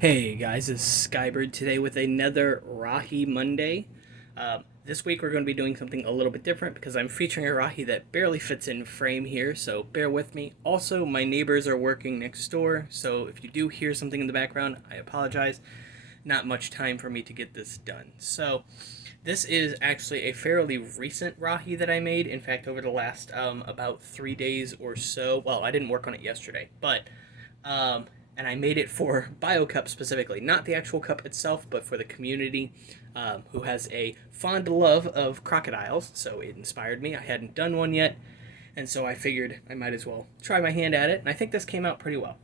Hey guys, it's Skybird today with another Rahi Monday. This week we're going to be doing something a little bit different because I'm featuring a Rahi that barely fits in frame here, so bear with me. Also, my neighbors are working next door, so if you do hear something in the background, I apologize. Not much time for me to get this done. So, this is actually a fairly recent Rahi that I made. In fact, over the last about 3 days or so. Well, I didn't work on it yesterday, but um, and I made it for BioCup specifically, not the actual cup itself, but for the community who has a fond love of crocodiles. So it inspired me. I hadn't done one yet, and so I figured I might as well try my hand at it. And I think this came out pretty well.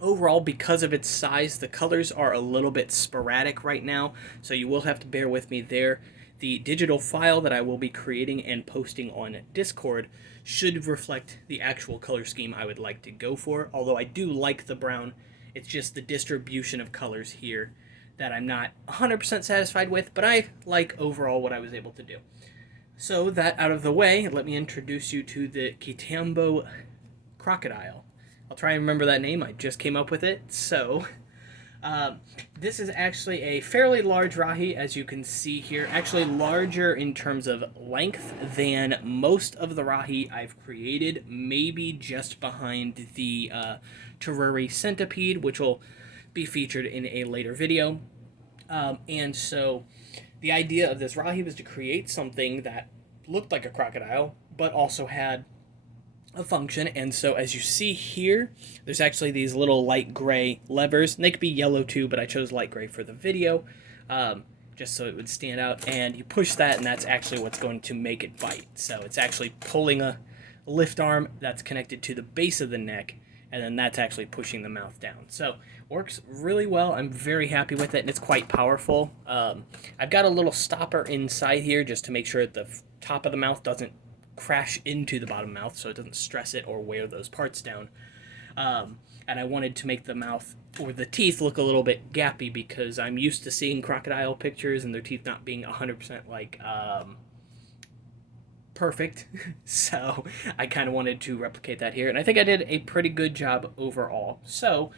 Overall, because of its size, the colors are a little bit sporadic right now, so you will have to bear with me there. The digital file that I will be creating and posting on Discord should reflect the actual color scheme I would like to go for, although I do like the brown. It's just the distribution of colors here that I'm not 100% satisfied with, but I like overall what I was able to do. So, that out of the way, let me introduce you to the Ketambo Crocodile. I'll try and remember that name. I just came up with it. So, this is actually a fairly large Rahi, as you can see here. Actually, larger in terms of length than most of the Rahi I've created. Maybe just behind the Terrari Centipede, which will be featured in a later video. And so, the idea of this Rahi was to create something that looked like a crocodile, but also had a function. And so as you see here, there's actually these little light gray levers, and they could be yellow too, but I chose light gray for the video, just so it would stand out. And you push that, and that's actually what's going to make it bite. So it's actually pulling a lift arm that's connected to the base of the neck, and then that's actually pushing the mouth down. So works really well. I'm very happy with it, and it's quite powerful. I've got a little stopper inside here just to make sure that the top of the mouth doesn't crash into the bottom mouth, so it doesn't stress it or wear those parts down. And I wanted to make the mouth or the teeth look a little bit gappy because I'm used to seeing crocodile pictures and their teeth not being 100% like perfect. So I kind of wanted to replicate that here, and I think I did a pretty good job overall. So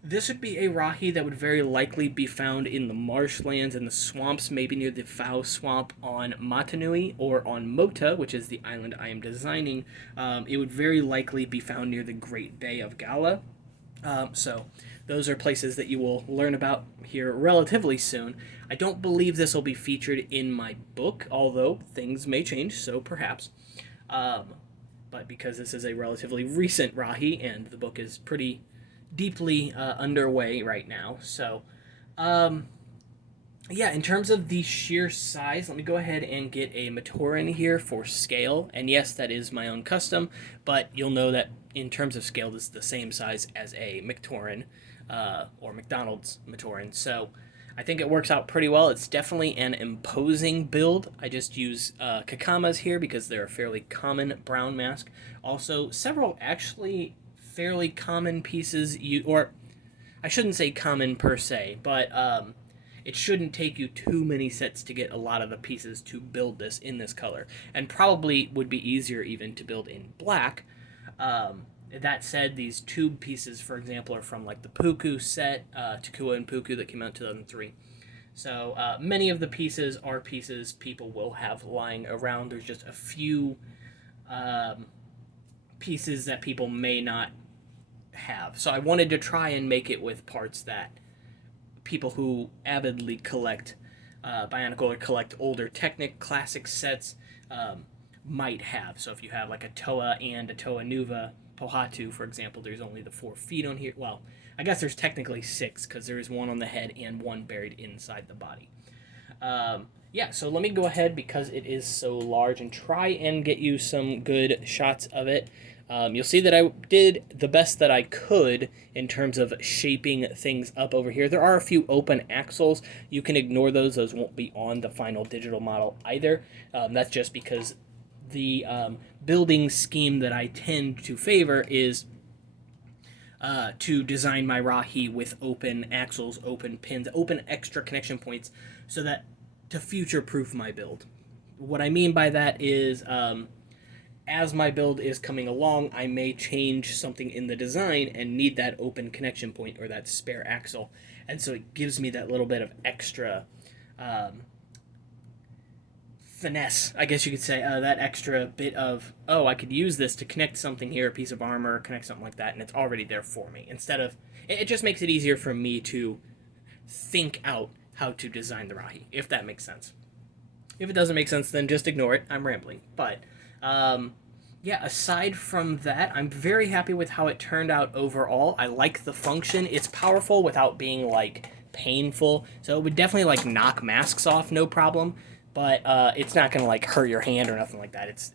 this would be a Rahi that would very likely be found in the marshlands and the swamps, maybe near the Fao Swamp on Matanui or on Mota, which is the island I am designing. It would very likely be found near the Great Bay of Gala. So those are places that you will learn about here relatively soon. I don't believe this will be featured in my book, although things may change, so perhaps. But because this is a relatively recent Rahi and the book is pretty deeply underway right now. So, yeah, in terms of the sheer size, let me go ahead and get a Matoran here for scale. And yes, that is my own custom, but you'll know that in terms of scale, this is the same size as a Matoran or McDonald's Matoran. So I think it works out pretty well. It's definitely an imposing build. I just use Kakamas here because they're a fairly common brown mask. Also, several actually fairly common pieces, or I shouldn't say common per se, but it shouldn't take you too many sets to get a lot of the pieces to build this in this color, and probably would be easier even to build in black. That said, these tube pieces, for example, are from like the Puku set, Takua and Puku, that came out in 2003. So many of the pieces are pieces people will have lying around. There's just a few pieces that people may not have. So I wanted to try and make it with parts that people who avidly collect Bionicle or collect older Technic classic sets might have. So if you have like a Toa and a Toa Nuva Pohatu, for example, there's only the 4 feet on here. Well, I guess there's technically 6 because there is one on the head and one buried inside the body. Yeah, so let me go ahead because it is so large and try and get you some good shots of it. You'll see that I did the best that I could in terms of shaping things up over here. There are a few open axles. You can ignore those. Those won't be on the final digital model either. That's just because the building scheme that I tend to favor is to design my Rahi with open axles, open pins, open extra connection points, so that to future-proof my build. What I mean by that is as my build is coming along, I may change something in the design and need that open connection point or that spare axle. And so it gives me that little bit of extra um, finesse, I guess you could say, that extra bit of, oh, I could use this to connect something here, a piece of armor, connect something like that, and it's already there for me. Instead of, it just makes it easier for me to think out how to design the Rahi, if that makes sense. If it doesn't make sense, then just ignore it. I'm rambling. But, yeah, aside from that, I'm very happy with how it turned out overall. I like the function. It's powerful without being, like, painful. So it would definitely, like, knock masks off, no problem. But it's not going to, like, hurt your hand or nothing like that. It's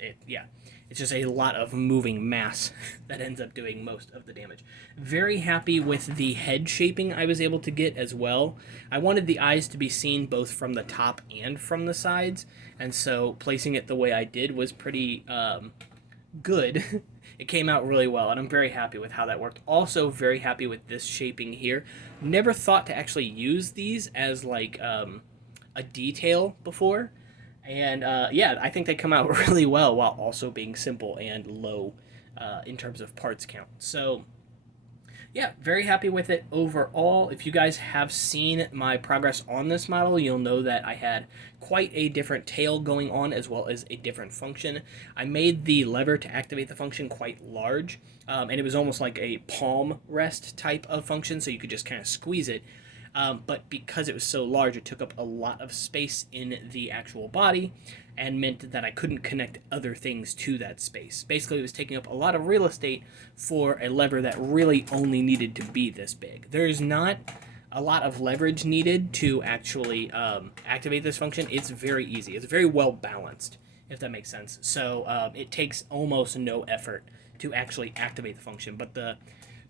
just a lot of moving mass that ends up doing most of the damage. Very happy with the head shaping I was able to get as well. I wanted the eyes to be seen both from the top and from the sides, and so placing it the way I did was pretty good. It came out really well, and I'm very happy with how that worked. Also very happy with this shaping here. Never thought to actually use these as like a detail before. And yeah, I think they come out really well while also being simple and low in terms of parts count. So yeah, very happy with it overall. If you guys have seen my progress on this model, you'll know that I had quite a different tail going on as well as a different function. I made the lever to activate the function quite large, and it was almost like a palm rest type of function, so you could just kind of squeeze it. But because it was so large, it took up a lot of space in the actual body and meant that I couldn't connect other things to that space. Basically, it was taking up a lot of real estate for a lever that really only needed to be this big. There's not a lot of leverage needed to actually activate this function. It's very easy. It's very well balanced, if that makes sense. So it takes almost no effort to actually activate the function. But the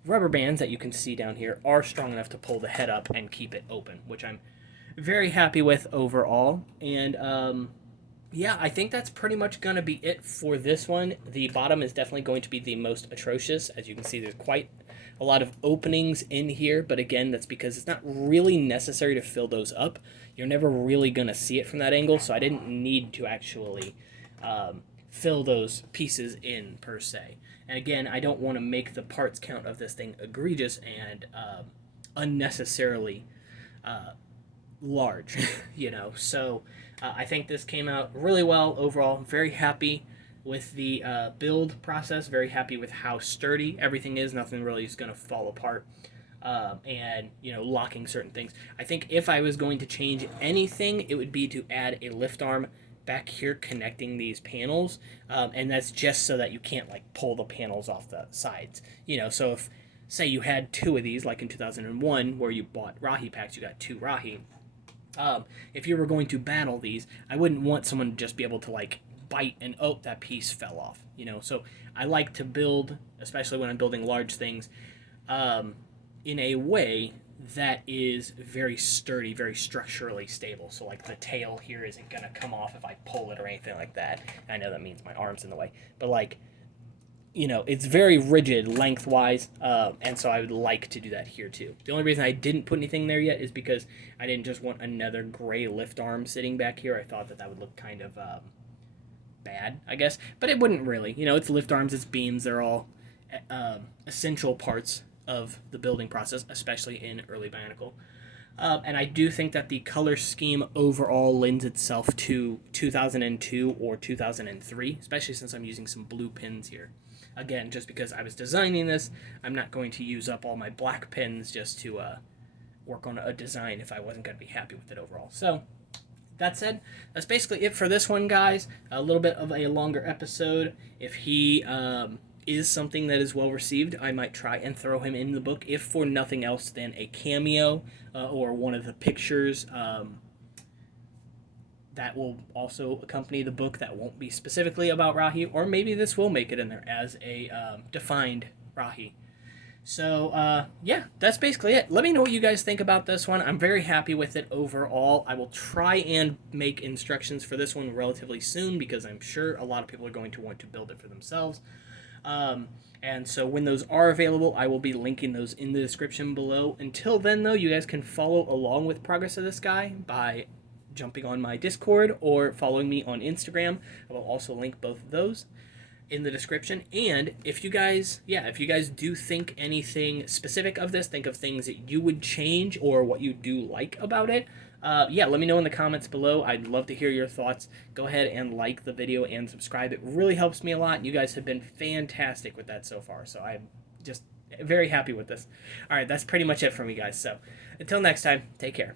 rubber bands that you can see down here are strong enough to pull the head up and keep it open, which I'm very happy with overall. And yeah, I think that's pretty much going to be it for this one. The bottom is definitely going to be the most atrocious. As you can see, there's quite a lot of openings in here, but again, that's because it's not really necessary to fill those up. You're never really going to see it from that angle, so I didn't need to actually fill those pieces in per se. And again, I don't want to make the parts count of this thing egregious and unnecessarily large, you know. So I think this came out really well overall. I'm very happy with the build process, very happy with how sturdy everything is. Nothing really is going to fall apart. And, you know, locking certain things. I think if I was going to change anything, it would be to add a lift arm back here connecting these panels, and that's just so that you can't like pull the panels off the sides, you know. So if say you had two of these like in 2001 where you bought Rahi packs, you got two Rahi, if you were going to battle these, I wouldn't want someone to just be able to like bite and oh, that piece fell off, you know. So I like to build, especially when I'm building large things, in a way that is very sturdy, very structurally stable. So like the tail here isn't gonna come off if I pull it or anything like that. I know that means my arm's in the way, but like, you know, it's very rigid lengthwise, and so I would like to do that here too. The only reason I didn't put anything there yet is because I didn't just want another gray lift arm sitting back here. I thought that that would look kind of bad, I guess, but it wouldn't really. You know, it's lift arms, it's beams, they're all essential parts of the building process, especially in early Bionicle. And I do think that the color scheme overall lends itself to 2002 or 2003, especially since I'm using some blue pins here. Again, just because I was designing this, I'm not going to use up all my black pins just to work on a design if I wasn't going to be happy with it overall. So, that said, that's basically it for this one, guys. A little bit of a longer episode. If he is something that is well received, I might try and throw him in the book, if for nothing else than a cameo or one of the pictures that will also accompany the book that won't be specifically about Rahi, or maybe this will make it in there as a defined Rahi. So, yeah, that's basically it. Let me know what you guys think about this one. I'm very happy with it overall. I will try and make instructions for this one relatively soon, because I'm sure a lot of people are going to want to build it for themselves. And so when those are available, I will be linking those in the description below. Until then, though, you guys can follow along with progress of this guy by jumping on my Discord or following me on Instagram. I will also link both of those. in the description. And if you guys, if you guys do think anything specific of this, think of things that you would change or what you do like about it, let me know in the comments below. I'd love to hear your thoughts. Go ahead and like the video and subscribe. It really helps me a lot. You guys have been fantastic with that so far. So I'm just very happy with this. All right, that's pretty much it for me, guys. So until next time, take care.